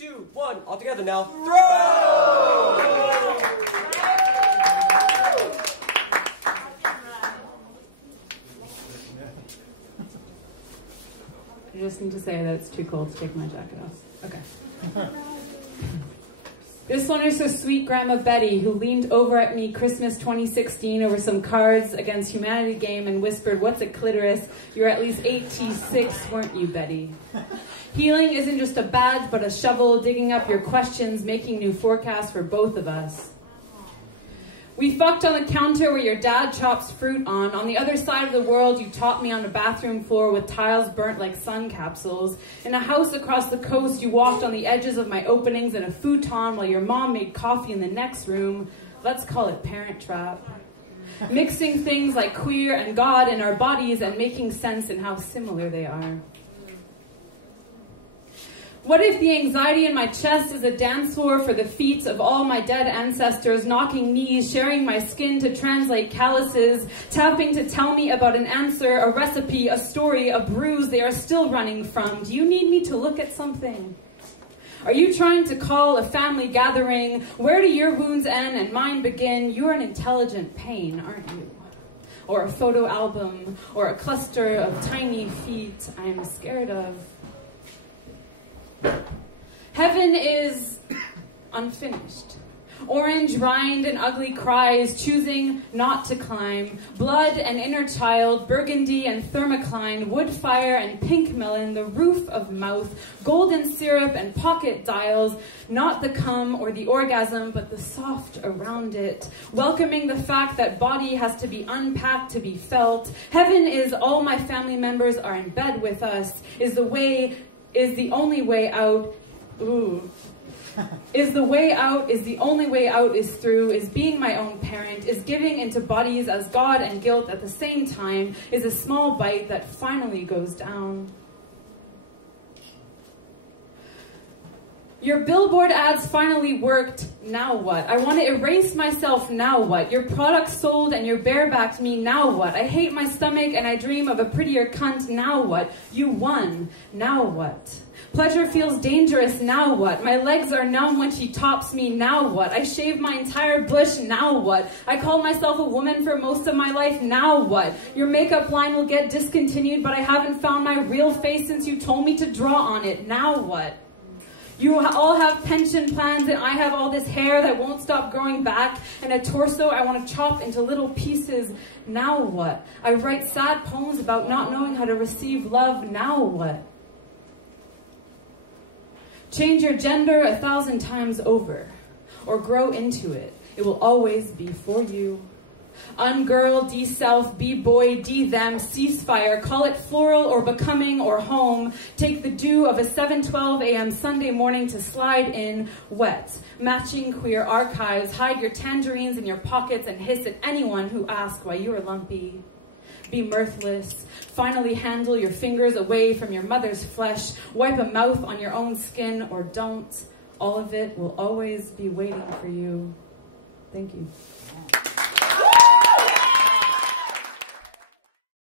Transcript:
2, 1, all together now. Throw! I just need to say that it's too cold to take my jacket off. Okay. This one is for sweet Grandma Betty, who leaned over at me Christmas 2016 over some Cards Against Humanity game and whispered, "What's a clitoris? You're at least 86, weren't you, Betty?" Healing isn't just a badge, but a shovel, digging up your questions, making new forecasts for both of us. We fucked on the counter where your dad chops fruit on. On the other side of the world, you taught me on a bathroom floor with tiles burnt like sun capsules. In a house across the coast, you walked on the edges of my openings in a futon while your mom made coffee in the next room. Let's call it Parent Trap. Mixing things like queer and God in our bodies and making sense in how similar they are. What if the anxiety in my chest is a dance floor for the feet of all my dead ancestors, knocking knees, sharing my skin to translate calluses, tapping to tell me about an answer, a recipe, a story, a bruise they are still running from? Do you need me to look at something? Are you trying to call a family gathering? Where do your wounds end and mine begin? You're an intelligent pain, aren't you? Or a photo album, or a cluster of tiny feet I'm scared of. Heaven is unfinished. Orange rind and ugly cries, choosing not to climb. Blood and inner child, burgundy and thermocline, wood fire and pink melon, the roof of mouth, golden syrup and pocket dials, not the cum or the orgasm, but the soft around it. Welcoming the fact that body has to be unpacked to be felt. Heaven is all my family members are in bed with us, is the only way out. Ooh. Is the way out, is the only way out is through, is being my own parent, is giving into bodies as God and guilt at the same time, is a small bite that finally goes down. Your billboard ads finally worked, now what? I want to erase myself, now what? Your product sold and you barebacked me, now what? I hate my stomach and I dream of a prettier cunt, now what? You won, now what? Pleasure feels dangerous, now what? My legs are numb when she tops me, now what? I shave my entire bush, now what? I call myself a woman for most of my life, now what? Your makeup line will get discontinued, but I haven't found my real face since you told me to draw on it, now what? You all have pension plans and I have all this hair that won't stop growing back and a torso I want to chop into little pieces, now what? I write sad poems about not knowing how to receive love, now what? Change your gender 1,000 times over, or grow into it. It will always be for you. Ungirl, de-self, be-boy, de-them, ceasefire, call it floral or becoming or home. Take the dew of a 7:12 a.m. Sunday morning to slide in wet. Matching queer archives, hide your tangerines in your pockets and hiss at anyone who asks why you are lumpy. Be mirthless. Finally handle your fingers away from your mother's flesh. Wipe a mouth on your own skin or don't. All of it will always be waiting for you. Thank you.